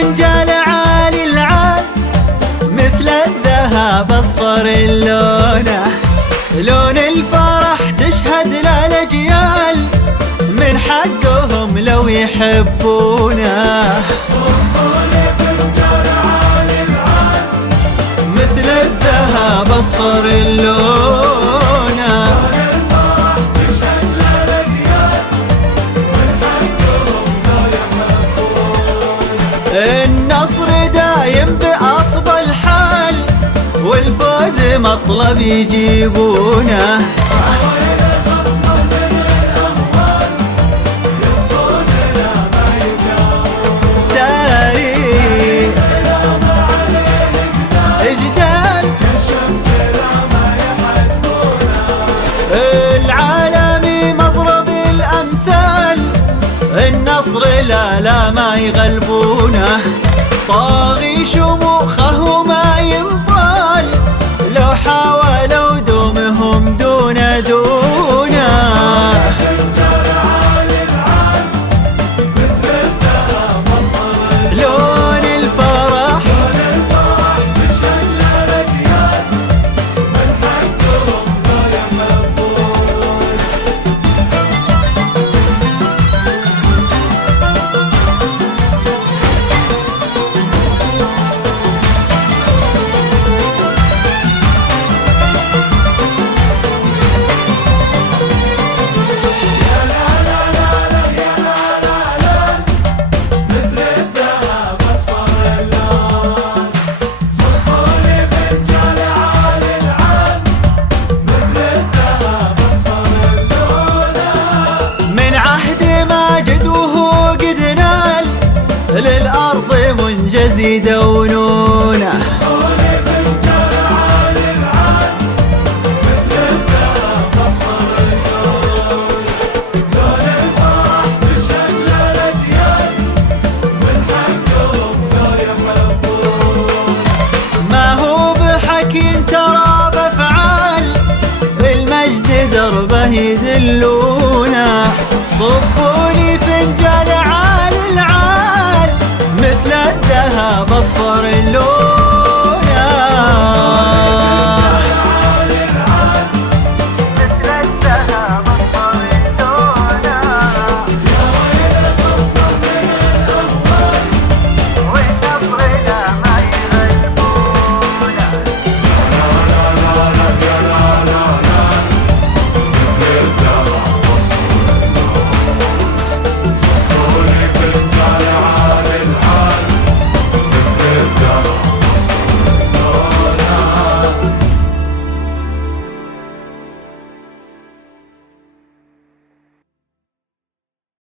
فنجال عالي العال مثل الذهب أصفر اللونه، لون الفرح تشهد له الأجيال من حقهم لو يحبونه. صبوني فنجال عالي العال مثل الذهب أصفر اللونه، النصر دايم بأفضل حال والفوز مطلب يجيبونه. تاريخ إجدال العالمي مضرب الأمثال، النصر لا ما يغلبونه. طاغي شموخه وما ينطال لو حاولوا دومهم دون دونه. لون الفرح للأرض منجز يدونونه. ما هو بحكي ترى بأفعال المجد دربه يدلونه. صبوني فنجال عالي العال مثل الذهب أصفر اللون.